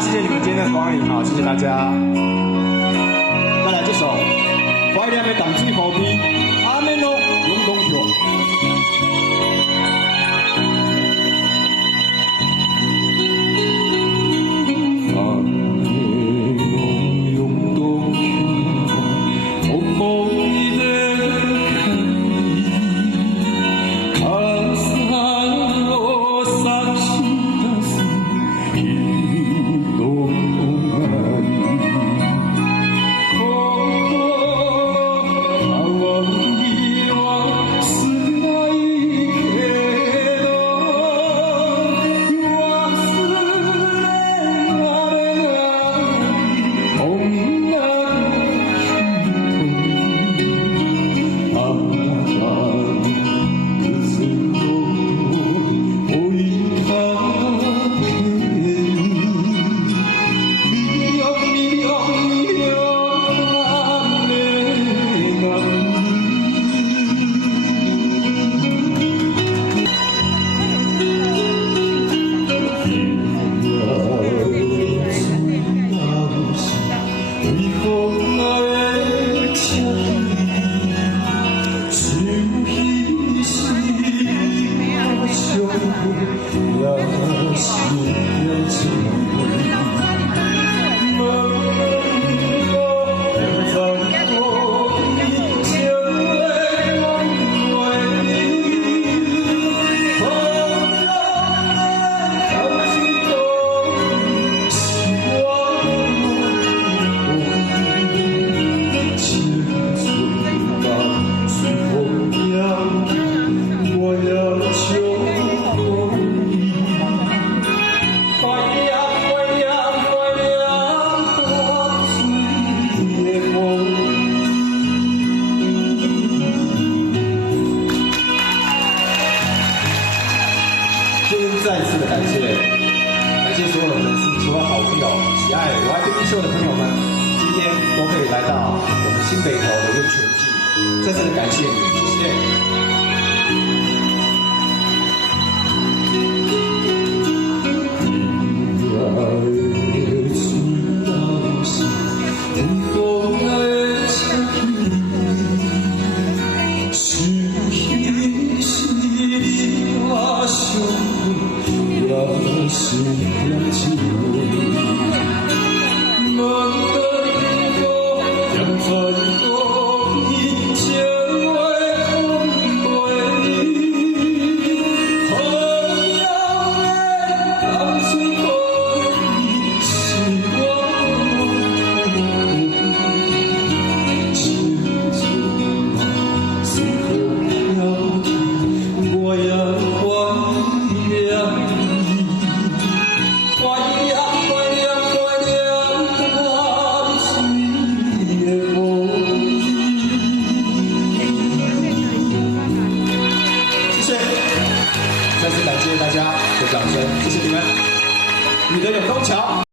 那谢谢你们今天的光临哈，谢谢大家。再来这首《怀念的淡水河边》，阿妹咯，拢东票。再一次的感谢所有的粉丝、所有好朋友、喜爱我爱 Baby Show 的朋友们，今天都可以来到我们新北投的温泉季，再次的感谢你，谢谢。是两情，难得我两船过你千回空对，同样的淡水河边是我，青春嘛随风飘，我也怀念。再次感谢大家的掌声，谢谢你们，你的永东桥。